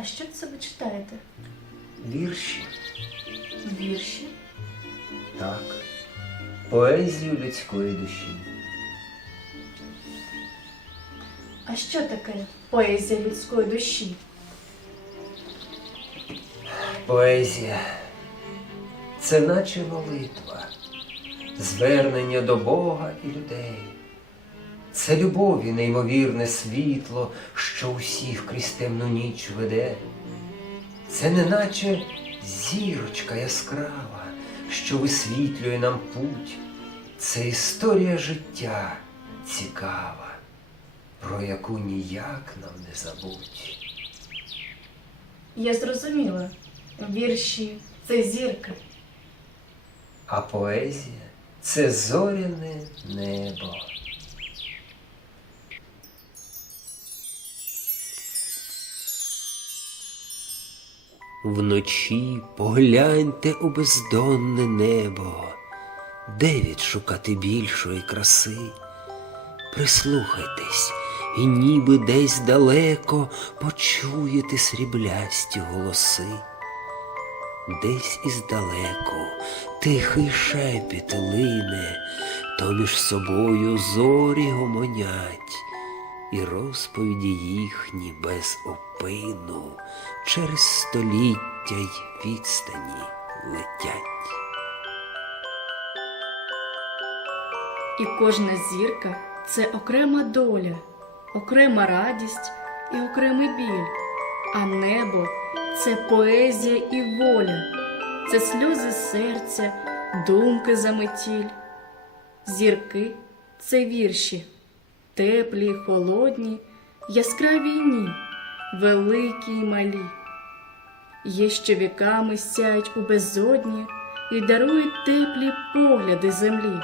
А що це ви читаєте? Вірші. Вірші? Так. Поезію людської душі. А що таке поезія людської душі? Поезія це наче молитва, звернення до Бога і людей. Це любові неймовірне світло, що усіх крізь темну ніч веде. Це неначе зірочка яскрава, що висвітлює нам путь. Це історія життя цікава, про яку ніяк нам не забудь. Я зрозуміла. Вірші це зірка. А поезія це зоряне небо. Вночі погляньте у бездонне небо, де відшукати більшої краси. Прислухайтесь, і ніби десь далеко почуєте сріблясті голоси. Десь іздалеку тихий шепіт лине, то між собою зорі гомонять, і розповіді їхні без опину через століття й відстані летять. І кожна зірка це окрема доля, окрема радість і окремий біль. А небо це поезія і воля, це сльози серця, думки за метіль. Зірки це вірші, теплі, холодні, яскраві й ні, великі й малі. Є, що віками сяють у безодні і дарують теплі погляди землі.